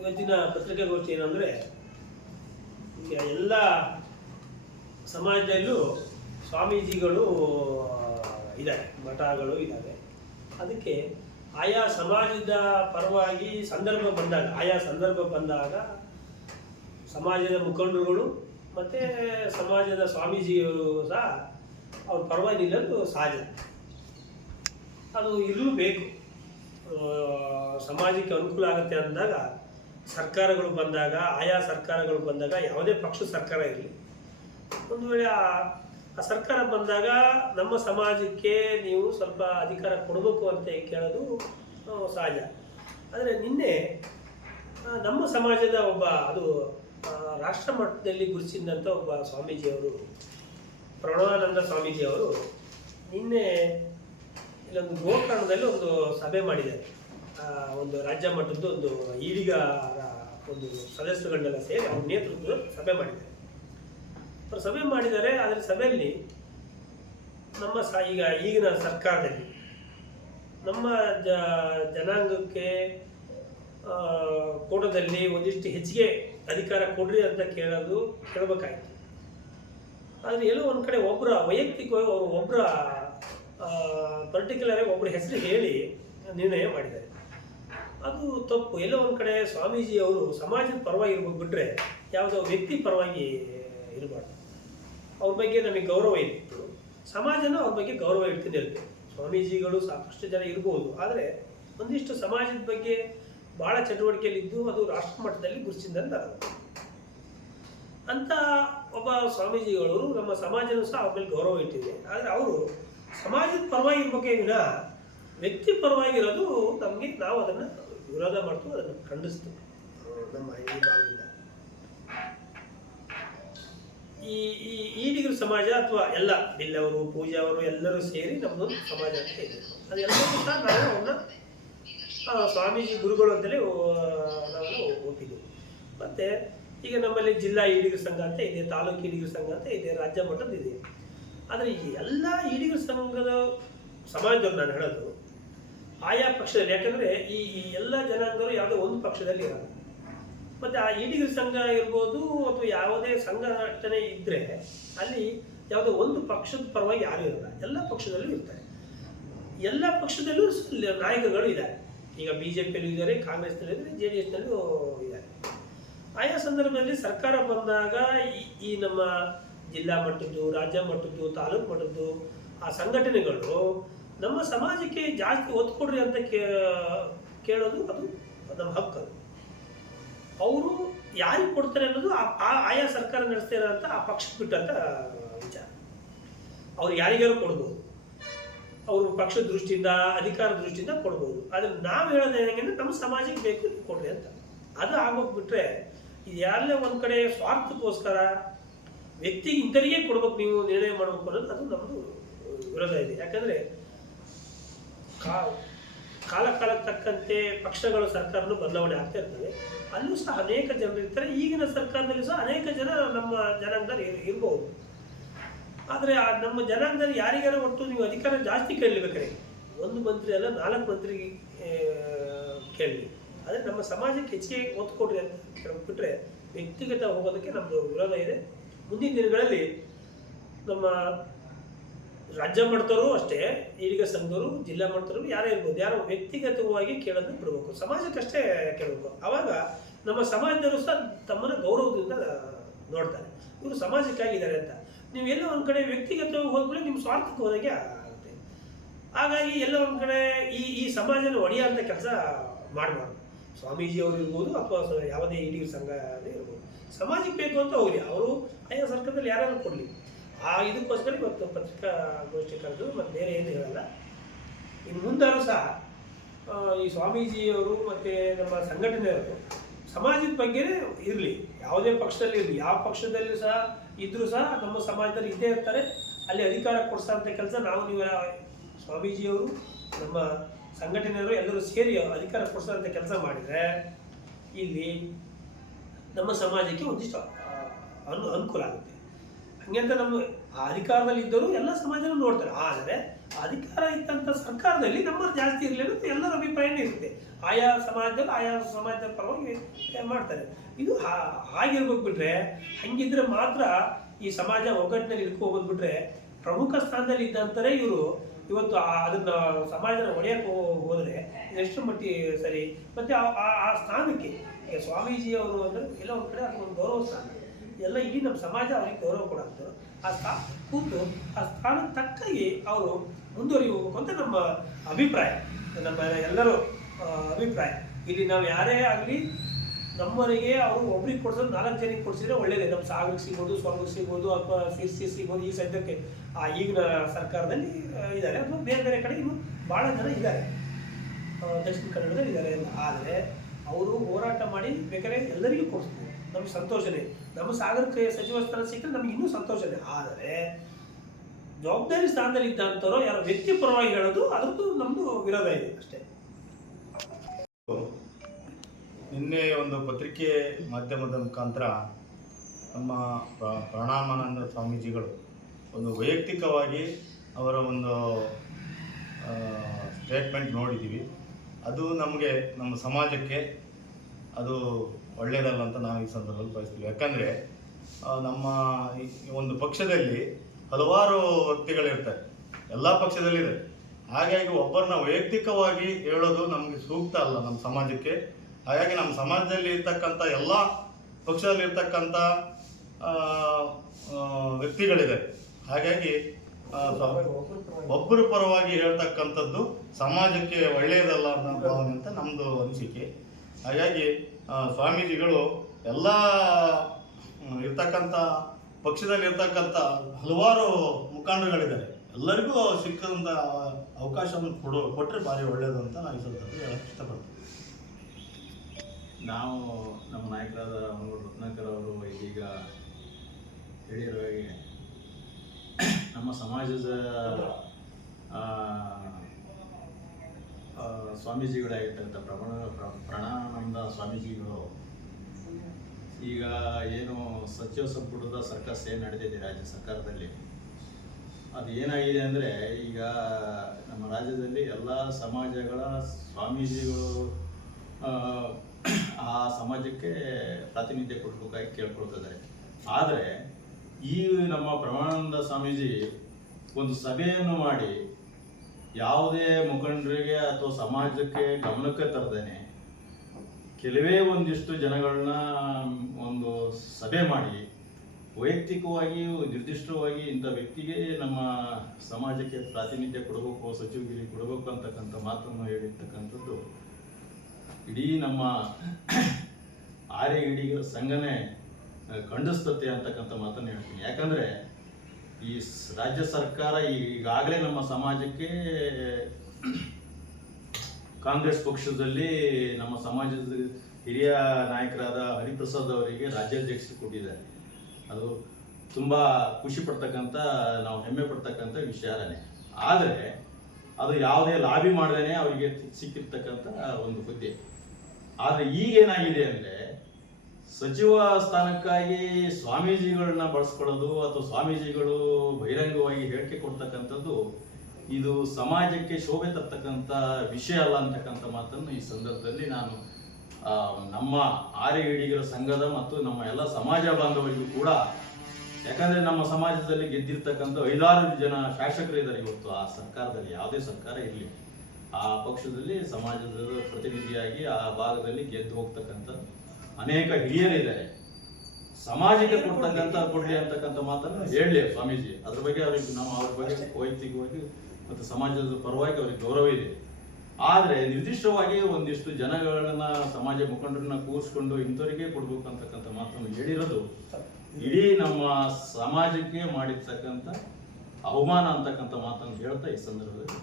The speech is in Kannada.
ಇವತ್ತಿನ ಪತ್ರಿಕಾಗೋಷ್ಠಿ ಏನಂದರೆ, ಈಗ ಎಲ್ಲ ಸಮಾಜದಲ್ಲೂ ಸ್ವಾಮೀಜಿಗಳು ಇದ್ದಾರೆ, ಮಠಗಳು ಇದ್ದಾವೆ. ಅದಕ್ಕೆ ಆಯಾ ಸಮಾಜದ ಪರವಾಗಿ ಆಯಾ ಸಂದರ್ಭ ಬಂದಾಗ ಸಮಾಜದ ಮುಖಂಡರುಗಳು ಮತ್ತು ಸಮಾಜದ ಸ್ವಾಮೀಜಿಯವರು ಸಹ ಅವ್ರ ಪರವಾಗಿ ನಿಲ್ಲೋದು ಸಹಜ. ಅದು ಇರಲೇಬೇಕು. ಸಮಾಜಕ್ಕೆ ಅನುಕೂಲ ಆಗುತ್ತೆ ಅಂದಾಗ ಆಯಾ ಸರ್ಕಾರಗಳು ಬಂದಾಗ ಯಾವುದೇ ಪಕ್ಷ ಸರ್ಕಾರ ಇರಲಿ, ಒಂದು ವೇಳೆ ಆ ಸರ್ಕಾರ ಬಂದಾಗ ನಮ್ಮ ಸಮಾಜಕ್ಕೆ ನೀವು ಸ್ವಲ್ಪ ಅಧಿಕಾರ ಕೊಡಬೇಕು ಅಂತ ಕೇಳೋದು ಸಹಜ. ಆದರೆ ನಿನ್ನೆ ನಮ್ಮ ಸಮಾಜದ ಅದು ರಾಷ್ಟ್ರ ಮಟ್ಟದಲ್ಲಿ ಗುರುತಿಸಿದಂಥ ಒಬ್ಬ ಸ್ವಾಮೀಜಿಯವರು, ಪ್ರಣವಾನಂದ ಸ್ವಾಮೀಜಿಯವರು ನಿನ್ನೆ ಇಲ್ಲೊಂದು ಗೋಕರ್ಣದಲ್ಲಿ ಒಂದು ಸಭೆ ಮಾಡಿದ್ದಾರೆ. ಒಂದು ರಾಜ್ಯ ಮಟ್ಟದ್ದು ಒಂದು ಈಡಿಗ ಒಂದು ಸದಸ್ಯರುಗಳನ್ನೆಲ್ಲ ಸೇರಿ ಅವ್ರ ನೇತೃತ್ವದ ಸಭೆ ಮಾಡಿದ್ದಾರೆ. ಅದರ ಸಭೆಯಲ್ಲಿ ನಮ್ಮ ಈಗಿನ ಸರ್ಕಾರದಲ್ಲಿ ನಮ್ಮ ಜನಾಂಗಕ್ಕೆ ಕೋಟದಲ್ಲಿ ಒಂದಿಷ್ಟು ಹೆಚ್ಚಿಗೆ ಅಧಿಕಾರ ಕೊಡ್ರಿ ಅಂತ ಕೇಳಬೇಕಾಯಿತು. ಆದರೆ ಎಲ್ಲೋ ಒಂದು ಕಡೆ ವೈಯಕ್ತಿಕವಾಗಿ ಒಬ್ಬರ ಪರ್ಟಿಕ್ಯುಲರ್ ಒಬ್ಬರ ಹೆಸರು ಹೇಳಿ ನಿರ್ಣಯ ಮಾಡಿದ್ದಾರೆ. ಅದು ತಪ್ಪು. ಎಲ್ಲೋ ಒಂದು ಕಡೆ ಸ್ವಾಮೀಜಿಯವರು ಸಮಾಜದ ಪರವಾಗಿ ಇರ್ಬೇಕು ಬಿಟ್ಟರೆ ಯಾವುದೋ ವ್ಯಕ್ತಿ ಪರವಾಗಿ ಇರಬಾರ್ದು. ಅವ್ರ ಬಗ್ಗೆ ನಮಗೆ ಗೌರವ ಇತ್ತು, ಸಮಾಜನ ಅವ್ರ ಬಗ್ಗೆ ಗೌರವ ಇಡ್ತೀನಿ ಇರುತ್ತೆ. ಸ್ವಾಮೀಜಿಗಳು ಸಾಕಷ್ಟು ಜನ ಇರ್ಬೋದು, ಆದರೆ ಒಂದಿಷ್ಟು ಸಮಾಜದ ಬಗ್ಗೆ ಭಾಳ ಚಟುವಟಿಕೆಯಲ್ಲಿದ್ದು ಅದು ರಾಷ್ಟ್ರ ಮಟ್ಟದಲ್ಲಿ ಗುರುತಿಸಿದಂತ ಅಂತ ಒಬ್ಬ ಸ್ವಾಮೀಜಿಗಳು ನಮ್ಮ ಸಮಾಜನೂ ಸಹ ಅವ್ರ ಮೇಲೆ ಗೌರವ ಇಟ್ಟಿದೆ. ಆದರೆ ಅವರು ಸಮಾಜದ ಪರವಾಗಿ ಇರ್ಬೇಕೇ ವಿನ ವ್ಯಕ್ತಿ ಪರವಾಗಿರೋದು ನಾವು ಅದನ್ನು ವಿರೋಧ ಮಾಡ್ತೀವಿ, ಅದನ್ನು ಖಂಡಿಸ್ತೀವಿ. ನಮ್ಮ ಈ ಭಾಗದಿಂದ ಈ ಈಡಿಗರ ಸಮಾಜ ಅಥವಾ ಎಲ್ಲ ಬಿಲ್ಲವರು, ಪೂಜಾವರು ಎಲ್ಲರೂ ಸೇರಿ ನಮ್ಮದು ಸಮಾಜ ಅಂತ ಇದೆ. ಅದೆಲ್ಲರೂ ಸಹ ನಾವು ಅವನ್ನ ಸ್ವಾಮೀಜಿ ಗುರುಗಳು ಅಂತಲೇ ನಾವೆಲ್ಲ ಒಪ್ಪಿದ್ದೀವಿ. ಮತ್ತು ಈಗ ನಮ್ಮಲ್ಲಿ ಜಿಲ್ಲಾ ಈಡಿಗರ ಸಂಘ ಅಂತ ಇದೆ, ತಾಲೂಕು ಈಡಿಗರ ಸಂಘ ಅಂತ ಇದೆ, ರಾಜ್ಯ ಮಟ್ಟದ ಇದೆ. ಆದರೆ ಈ ಎಲ್ಲ ಈಡಿಗರ ಸಂಘದ ಸಮಾಜದವ್ರು ನಾನು ಹೇಳೋದು ಆಯಾ ಪಕ್ಷದಲ್ಲಿ, ಯಾಕಂದರೆ ಈ ಎಲ್ಲ ಜನಾಂಗರು ಯಾವುದೋ ಒಂದು ಪಕ್ಷದಲ್ಲಿ ಇರಲ್ಲ. ಮತ್ತು ಆ ಈಡಿಗರ ಸಂಘ ಇರ್ಬೋದು ಅಥವಾ ಯಾವುದೇ ಸಂಘಟನೆ ಇದ್ದರೆ ಅಲ್ಲಿ ಯಾವುದೋ ಒಂದು ಪಕ್ಷದ ಪರವಾಗಿ ಯಾರೂ ಇರಲ್ಲ, ಎಲ್ಲ ಪಕ್ಷದಲ್ಲೂ ಇರ್ತಾರೆ. ಎಲ್ಲ ಪಕ್ಷದಲ್ಲೂ ನಾಯಕರುಗಳು ಇದ್ದಾರೆ. ಈಗ BJPಯಲ್ಲೂ ಇದ್ದಾರೆ, ಕಾಂಗ್ರೆಸ್ನಲ್ಲೂ ಇದ್ದಾರೆ, JDSನಲ್ಲೂ ಇದ್ದಾರೆ. ಆಯಾ ಸಂದರ್ಭದಲ್ಲಿ ಸರ್ಕಾರ ಬಂದಾಗ ಈ ನಮ್ಮ ಜಿಲ್ಲಾ ಮಟ್ಟದ್ದು, ರಾಜ್ಯ ಮಟ್ಟದ್ದು, ತಾಲೂಕು ಮಟ್ಟದ್ದು ಆ ಸಂಘಟನೆಗಳು ನಮ್ಮ ಸಮಾಜಕ್ಕೆ ಜಾಸ್ತಿ ಒತ್ತು ಕೊಡ್ರಿ ಅಂತ ಕೇಳೋದು ಅದು ನಮ್ಮ ಹಕ್ಕು. ಅವರು ಯಾರಿಗೆ ಕೊಡ್ತಾರೆ ಅನ್ನೋದು ಆಯಾ ಸರ್ಕಾರ ನಡೆಸ್ತಾರೆ ಅಂತ ಆ ಪಕ್ಷಕ್ಕೆ ಬಿಟ್ಟಂತ ವಿಚಾರ. ಅವ್ರು ಯಾರಿಗಾರು ಕೊಡ್ಬೋದು, ಅವರು ಪಕ್ಷದ ದೃಷ್ಟಿಯಿಂದ, ಅಧಿಕಾರ ದೃಷ್ಟಿಯಿಂದ ಕೊಡ್ಬೋದು. ಆದರೆ ನಾವು ಹೇಳೋದು ಹೇಗೆಂದ್ರೆ ನಮ್ಮ ಸಮಾಜಕ್ಕೆ ಬೇಕು ಕೊಡ್ರಿ ಅಂತ. ಅದು ಆಗೋಗ್ಬಿಟ್ರೆ ಇದು ಯಾರಲ್ಲೇ ಒಂದು ಕಡೆ ಸ್ವಾರ್ಥಕ್ಕೋಸ್ಕರ ವ್ಯಕ್ತಿಗೆ ಇಂಥರಿಗೆ ಕೊಡ್ಬೇಕು, ನೀವು ನಿರ್ಣಯ ಮಾಡಬೇಕು ಅನ್ನೋದು ಅದು ನಮ್ಮದು ವಿರೋಧ ಇದೆ. ಯಾಕಂದರೆ ಕಾಲಕ್ಕೆ ತಕ್ಕಂತೆ ಪಕ್ಷಗಳು ಸರ್ಕಾರನೂ ಬದಲಾವಣೆ ಆಗ್ತಾ ಇರ್ತವೆ. ಅಲ್ಲೂ ಸಹ ಅನೇಕ ಜನರು ಇರ್ತಾರೆ. ಈಗಿನ ಸರ್ಕಾರದಲ್ಲಿ ಸಹ ಅನೇಕ ಜನ ನಮ್ಮ ಜನಾಂಗದಲ್ಲಿ ಇರ್ಬೋದು. ಆದರೆ ನಮ್ಮ ಜನಾಂಗದಲ್ಲಿ ಯಾರಿಗಾರ ಒಟ್ಟು ನೀವು ಅಧಿಕಾರ ಜಾಸ್ತಿ ಕೇಳಬೇಕಾರೆ ಒಂದು ಮಂತ್ರಿ ಅಲ್ಲ 4 ಮಂತ್ರಿಗೆ ಕೇಳಲಿ. ಆದರೆ ನಮ್ಮ ಸಮಾಜಕ್ಕೆ ಹೆಚ್ಚಿಗೆ ಒತ್ತು ಕೊಡ್ರಿ ಅಂತ ಕೇಳ್ಬಿಟ್ರೆ ವ್ಯಕ್ತಿಗತ ಹೋಗೋದಕ್ಕೆ ನಮ್ಮದು ವಿರೋಧ ಇದೆ. ಮುಂದಿನ ದಿನಗಳಲ್ಲಿ ನಮ್ಮ ರಾಜ್ಯ ಮಟ್ಟದವರು ಅಷ್ಟೇ, ಈಡಿಗ ಸಂಘರು, ಜಿಲ್ಲಾ ಮಟ್ಟದವರು ಯಾರೇ ಇರ್ಬೋದು, ಯಾರೋ ವ್ಯಕ್ತಿಗತವಾಗಿ ಕೇಳೋದನ್ನ ಬಿಡಬೇಕು, ಸಮಾಜಕ್ಕಷ್ಟೇ ಕೇಳಬೇಕು. ಆವಾಗ ನಮ್ಮ ಸಮಾಜದವರು ಸಹ ತಮ್ಮನ್ನು ಗೌರವದಿಂದ ನೋಡ್ತಾರೆ, ಇವರು ಸಮಾಜಕ್ಕಾಗಿದ್ದಾರೆ ಅಂತ. ನೀವು ಎಲ್ಲೋ ಒಂದು ಕಡೆ ವ್ಯಕ್ತಿಗತವಾಗಿ ಹೋದ್ಮೇಲೆ ನಿಮ್ಮ ಸ್ವಾರ್ಥಕ್ಕೆ ಹೋದಾಗೆ ಆಗುತ್ತೆ. ಹಾಗಾಗಿ ಎಲ್ಲ ಒಂದು ಕಡೆ ಈ ಸಮಾಜನ ಒಡೆಯುವಂಥ ಕೆಲಸ ಮಾಡಬಾರ್ದು. ಸ್ವಾಮೀಜಿಯವರು ಇರ್ಬೋದು ಅಥವಾ ಯಾವುದೇ ಈಡಿಗ ಸಂಘ ಇರ್ಬೋದು, ಸಮಾಜಕ್ಕೆ ಬೇಕು ಅಂತ ಹೋಗಲಿ, ಅವರು ಆಯಾ ಸರ್ಕಾರದಲ್ಲಿ ಯಾರು ಕೊಡಲಿ. ಇದಕ್ಕೋಸ್ಕರ ಇವತ್ತು ಪತ್ರಿಕಾಗೋಷ್ಠಿ ಕರೆದು ಮತ್ತು ಬೇರೆ ಏನು ಹೇಳಲ್ಲ. ಇನ್ನು ಮುಂದಾರು ಸಹ ಈ ಸ್ವಾಮೀಜಿಯವರು ಮತ್ತು ನಮ್ಮ ಸಂಘಟನೆಯವರು ಸಮಾಜದ ಬಗ್ಗೆನೇ ಇರಲಿ, ಯಾವುದೇ ಪಕ್ಷದಲ್ಲಿ ಇರಲಿ, ಯಾವ ಪಕ್ಷದಲ್ಲಿ ಸಹ ಇದ್ದರೂ ಸಹ ನಮ್ಮ ಸಮಾಜದಲ್ಲಿ ಇದ್ದೇ ಇರ್ತಾರೆ. ಅಲ್ಲಿ ಅಧಿಕಾರ ಕೊಡಿಸೋಂಥ ಕೆಲಸ ನೀವು ಸ್ವಾಮೀಜಿಯವರು, ನಮ್ಮ ಸಂಘಟನೆಯವರು ಎಲ್ಲರೂ ಸೇರಿ ಅಧಿಕಾರ ಕೊಡಿಸೋಂಥ ಕೆಲಸ ಮಾಡಿದರೆ ಇಲ್ಲಿ ನಮ್ಮ ಸಮಾಜಕ್ಕೆ ಒಂದಿಷ್ಟು ಅನುಕೂಲ ಆಗುತ್ತೆ. ಹಂಗಂತ ನಮ್ಮ ಅಧಿಕಾರದಲ್ಲಿ ಇದ್ದರೂ ಎಲ್ಲ ಸಮಾಜನೂ ನೋಡ್ತಾರೆ. ಆದರೆ ಅಧಿಕಾರ ಇದ್ದಂಥ ಸರ್ಕಾರದಲ್ಲಿ ನಮ್ಮದು ಜಾಸ್ತಿ ಇರಲಿ ಅನ್ನೋದು ಎಲ್ಲರ ಅಭಿಪ್ರಾಯನೇ ಇರುತ್ತೆ. ಆಯಾ ಸಮಾಜದ ಪರವಾಗಿ ಮಾಡ್ತಾರೆ. ಇದು ಹಾಗಿರ್ಬೇಕು ಬಿಟ್ರೆ, ಹಂಗಿದ್ರೆ ಮಾತ್ರ ಈ ಸಮಾಜ ಒಗ್ಗಟ್ಟಿನಲ್ಲಿ ಇಟ್ಕೋಬೋದು. ಬಿಟ್ರೆ ಪ್ರಮುಖ ಸ್ಥಾನದಲ್ಲಿ ಇದ್ದಂತಾರೆ ಇವರು ಇವತ್ತು ಅದನ್ನ ಸಮಾಜನ ಒಡೆಯಕ್ಕೆ ಹೋದ್ರೆ ಎಷ್ಟು ಮಟ್ಟಿಗೆ ಸರಿ. ಮತ್ತೆ ಆ ಸ್ಥಾನಕ್ಕೆ ಸ್ವಾಮೀಜಿ ಅವರು ಅಂದ್ರೆ ಎಲ್ಲ ಒಂದು ಕಡೆ ಅದು ಒಂದು ಗೌರವ ಸ್ಥಾನ, ಎಲ್ಲ ಇಡೀ ನಮ್ಮ ಸಮಾಜ ಅವ್ರಿಗೆ ಗೌರವ ಕೊಡಂತ ಆ ಸ್ಥಾನ ಕೂತು ಆ ಸ್ಥಾನಕ್ಕೆ ತಕ್ಕಾಗಿ ಅವರು ಮುಂದುವರಿಬೇಕು ಅಂತ ನಮ್ಮ ಅಭಿಪ್ರಾಯ, ನಮ್ಮ ಎಲ್ಲರೂ ಅಭಿಪ್ರಾಯ. ಇಲ್ಲಿ ನಾವು ಯಾರೇ ಆಗಲಿ ನಮ್ಮವರಿಗೆ ಅವರು ಒಬ್ರಿಗೆ ಕೊಡ್ಸೋದು 4 ಜನಕ್ಕೆ ಕೊಡಿಸಿದ್ರೆ ಒಳ್ಳೇದೇ. ನಮ್ಮ ಸಾಗರಕ್ಕೆ ಸಿಗ್ಬೋದು, ಸ್ವರ್ಗಕ್ಕೆ ಸಿಗ್ಬೋದು, ಅಥವಾ ಶಿರ್ಸಿ ಸಿಗ್ಬೋದು. ಈ ಸದ್ಯಕ್ಕೆ ಈಗಿನ ಸರ್ಕಾರದಲ್ಲಿ ಇದ್ದಾರೆ, ಅಥವಾ ಬೇರೆ ಬೇರೆ ಕಡೆ ಇನ್ನು ಭಾಳ ಜನ ಇದ್ದಾರೆ, ದಕ್ಷಿಣ ಕನ್ನಡದಲ್ಲಿ ಇದ್ದಾರೆ. ಆದರೆ ಅವರು ಹೋರಾಟ ಮಾಡಿ ಬೇಕಾದ್ರೆ ಎಲ್ಲರಿಗೂ ಕೊಡಿಸ್ಬೋದು, ನಮ್ಗೆ ಸಂತೋಷನೇ. ನಮ್ಮ ಸಾಗರಕ್ಕೆ ಸಚಿವ ಸ್ಥಾನ ಸಿಕ್ಕರೆ ನಮ್ಗೆ ಇನ್ನೂ ಸಂತೋಷನೇ. ಆದರೆ ಜವಾಬ್ದಾರಿ ಸ್ಥಾನದಲ್ಲಿ ಇದ್ದಂಥವ್ರು ಯಾರೋ ವ್ಯಕ್ತಿ ಪರವಾಗಿ ಹೇಳೋದು ಅದ್ರದ್ದು ನಮ್ಮದು ವಿರೋಧ ಇದೆ ಅಷ್ಟೇ. ನಿನ್ನೆ ಒಂದು ಪತ್ರಿಕೆ ಮಾಧ್ಯಮದ ಮುಖಾಂತರ ನಮ್ಮ ಪ್ರಣಾಮಾನಂದ ಸ್ವಾಮೀಜಿಗಳು ಒಂದು ವೈಯಕ್ತಿಕವಾಗಿ ಅವರ ಒಂದು ಸ್ಟೇಟ್ಮೆಂಟ್ ನೋಡಿದ್ದೀವಿ. ಅದು ನಮಗೆ ನಮ್ಮ ಸಮಾಜಕ್ಕೆ ಅದು ಒಳ್ಳೆಯದಲ್ಲ ಅಂತ ನಾವು ಈ ಸಂದರ್ಭದಲ್ಲಿ ಬಯಸ್ತೀವಿ. ಯಾಕಂದರೆ ನಮ್ಮ ಈ ಒಂದು ಪಕ್ಷದಲ್ಲಿ ಹಲವಾರು ವ್ಯಕ್ತಿಗಳಿರ್ತಾರೆ, ಎಲ್ಲ ಪಕ್ಷದಲ್ಲಿದೆ. ಹಾಗಾಗಿ ಒಬ್ಬರನ್ನ ವೈಯಕ್ತಿಕವಾಗಿ ಹೇಳೋದು ನಮಗೆ ಸೂಕ್ತ ಅಲ್ಲ ನಮ್ಮ ಸಮಾಜಕ್ಕೆ. ಹಾಗಾಗಿ ನಮ್ಮ ಸಮಾಜದಲ್ಲಿ ಇರ್ತಕ್ಕಂಥ ಎಲ್ಲ ಪಕ್ಷದಲ್ಲಿರ್ತಕ್ಕಂಥ ವ್ಯಕ್ತಿಗಳಿದೆ. ಹಾಗಾಗಿ ಒಬ್ಬರ ಪರವಾಗಿ ಹೇಳ್ತಕ್ಕಂಥದ್ದು ಸಮಾಜಕ್ಕೆ ಒಳ್ಳೆಯದಲ್ಲ ಅನ್ನೋ ಭಾವನೆ ಅಂತ ನಮ್ಮದು ಅನಿಸಿಕೆ. ಹಾಗಾಗಿ ಸ್ವಾಮೀಜಿಗಳು ಎಲ್ಲ ಇರ್ತಕ್ಕಂಥ ಪಕ್ಷದಲ್ಲಿ ಇರ್ತಕ್ಕಂಥ ಹಲವಾರು ಮುಖಂಡರುಗಳಿದ್ದಾರೆ, ಎಲ್ಲರಿಗೂ ಸಿಕ್ಕಂಥ ಅವಕಾಶವನ್ನು ಕೊಟ್ಟರೆ ಭಾರಿ ಒಳ್ಳೆಯದು ಅಂತ ನಾನು ಈ ಸಂದರ್ಭದಲ್ಲಿ ಹೇಳಕ್ಕೆ ಇಷ್ಟಪಡ್ತೀನಿ. ನಾವು ನಮ್ಮ ನಾಯಕರಾದ ರತ್ನಾಕರ್ ಅವರು ಇದೀಗ ಹೇಳಿರುವ ಹಾಗೆ ನಮ್ಮ ಸಮಾಜದ ಸ್ವಾಮೀಜಿಗಳಾಗಿರ್ತಕ್ಕಂಥ ಪ್ರಣಾನಂದ ಸ್ವಾಮೀಜಿಗಳು ಈಗ ಏನು ಸಚಿವ ಸಂಪುಟದ ಸರ್ಕಸ್ ಏನು ನಡೆದಿದೆ ರಾಜ್ಯ ಸರ್ಕಾರದಲ್ಲಿ, ಅದು ಏನಾಗಿದೆ ಅಂದರೆ ಈಗ ನಮ್ಮ ರಾಜ್ಯದಲ್ಲಿ ಎಲ್ಲ ಸಮಾಜಗಳ ಸ್ವಾಮೀಜಿಗಳು ಆ ಸಮಾಜಕ್ಕೆ ಪ್ರಾತಿನಿಧ್ಯ ಕೊಡಬೇಕಾಗಿ ಕೇಳ್ಕೊಳ್ತಿದ್ದಾರೆ. ಆದರೆ ಈ ನಮ್ಮ ಪ್ರಣಾನಂದ ಸ್ವಾಮೀಜಿ ಒಂದು ಸಭೆಯನ್ನು ಮಾಡಿ ಯಾವುದೇ ಮುಖಂಡರಿಗೆ ಅಥವಾ ಸಮಾಜಕ್ಕೆ ಗಮನಕ್ಕೆ ತರದೇನೆ ಕೆಲವೇ ಒಂದಿಷ್ಟು ಜನಗಳನ್ನ ಒಂದು ಸಭೆ ಮಾಡಿ ವೈಯಕ್ತಿಕವಾಗಿ ನಿರ್ದಿಷ್ಟವಾಗಿ ಇಂಥ ವ್ಯಕ್ತಿಗೆ ನಮ್ಮ ಸಮಾಜಕ್ಕೆ ಪ್ರಾತಿನಿಧ್ಯ ಕೊಡಬೇಕು, ಸಚಿವಗಿರಿ ಕೊಡಬೇಕು ಅಂತಕ್ಕಂಥ ಮಾತನ್ನು ಹೇಳಿರ್ತಕ್ಕಂಥದ್ದು ಇಡೀ ನಮ್ಮ ಆರ್ಯ ಸಂಘನೇ ಖಂಡಿಸ್ತತೆ ಅಂತಕ್ಕಂಥ ಮಾತನ್ನು ಹೇಳ್ತೀನಿ. ಯಾಕಂದರೆ ಈ ರಾಜ್ಯ ಸರ್ಕಾರ ಈಗಾಗಲೇ ನಮ್ಮ ಸಮಾಜಕ್ಕೆ ಕಾಂಗ್ರೆಸ್ ಪಕ್ಷದಲ್ಲಿ ನಮ್ಮ ಸಮಾಜದ ಹಿರಿಯ ನಾಯಕರಾದ ಹರಿಪ್ರಸಾದ್ ಅವರಿಗೆ ರಾಜ್ಯಾಧ್ಯಕ್ಷರು ಕೊಟ್ಟಿದ್ದಾರೆ. ಅದು ತುಂಬ ಖುಷಿ ಪಡ್ತಕ್ಕಂಥ, ನಾವು ಹೆಮ್ಮೆ ಪಡ್ತಕ್ಕಂಥ ವಿಚಾರನೇ. ಆದರೆ ಅದು ಯಾವುದೇ ಲಾಬಿ ಮಾಡದೇನೆ ಅವರಿಗೆ ಸಿಕ್ಕಿರ್ತಕ್ಕಂಥ ಒಂದು ಹುದ್ದೆ. ಆದರೆ ಈಗೇನಾಗಿದೆ ಅಂದರೆ ಸಚಿವ ಸ್ಥಾನಕ್ಕಾಗಿ ಸ್ವಾಮೀಜಿಗಳನ್ನ ಬಳಸ್ಕೊಳ್ಳೋದು ಅಥವಾ ಸ್ವಾಮೀಜಿಗಳು ಬಹಿರಂಗವಾಗಿ ಹೇಳಿಕೆ ಕೊಡ್ತಕ್ಕಂಥದ್ದು ಇದು ಸಮಾಜಕ್ಕೆ ಶೋಭೆ ತರ್ತಕ್ಕಂಥ ವಿಷಯ ಅಲ್ಲ ಅಂತಕ್ಕಂಥ ಮಾತನ್ನು ಈ ಸಂದರ್ಭದಲ್ಲಿ ನಾನು ನಮ್ಮ ಆರ್ಯ ಸಂಘದ ಮತ್ತು ನಮ್ಮ ಎಲ್ಲ ಸಮಾಜ ಬಾಂಧವರಿಗೂ ಕೂಡ, ಯಾಕಂದರೆ ನಮ್ಮ ಸಮಾಜದಲ್ಲಿ ಗೆದ್ದಿರ್ತಕ್ಕಂಥ 5-6 ಜನ ಶಾಸಕರಿದ್ದಾರೆ ಇವತ್ತು ಆ ಸರ್ಕಾರದಲ್ಲಿ, ಯಾವುದೇ ಸರ್ಕಾರ ಇರಲಿ ಆ ಪಕ್ಷದಲ್ಲಿ ಸಮಾಜದ ಪ್ರತಿನಿಧಿಯಾಗಿ ಆ ಭಾಗದಲ್ಲಿ ಗೆದ್ದು ಹೋಗ್ತಕ್ಕಂಥ ಅನೇಕ ಹಿರಿಯರಿದ್ದಾರೆ. ಸಮಾಜಕ್ಕೆ ಕೊಡ್ಲಿ ಅಂತಕ್ಕಂಥ ಮಾತನ್ನು ಹೇಳಲಿ ಸ್ವಾಮೀಜಿ. ಅದ್ರ ಬಗ್ಗೆ ಅವ್ರಿಗೆ ನಾವು ಅವ್ರ ಬಗ್ಗೆ ವೈಯಕ್ತಿಕವಾಗಿ ಮತ್ತು ಸಮಾಜದ ಪರವಾಗಿ ಅವ್ರಿಗೆ ಗೌರವ ಇದೆ. ಆದರೆ ನಿರ್ದಿಷ್ಟವಾಗಿ ಒಂದಿಷ್ಟು ಜನಗಳನ್ನ ಸಮಾಜ ಮುಖಂಡರನ್ನ ಕೂರಿಸ್ಕೊಂಡು ಇಂಥವರಿಗೆ ಕೊಡ್ಬೇಕು ಅಂತಕ್ಕಂಥ ಮಾತನ್ನು ಹೇಳಿರೋದು ಇಡೀ ನಮ್ಮ ಸಮಾಜಕ್ಕೆ ಮಾಡಿರ್ತಕ್ಕಂಥ ಅವಮಾನ ಅಂತಕ್ಕಂಥ ಮಾತನ್ನು ಹೇಳ್ತಾ ಈ ಸಂದರ್ಭದಲ್ಲಿ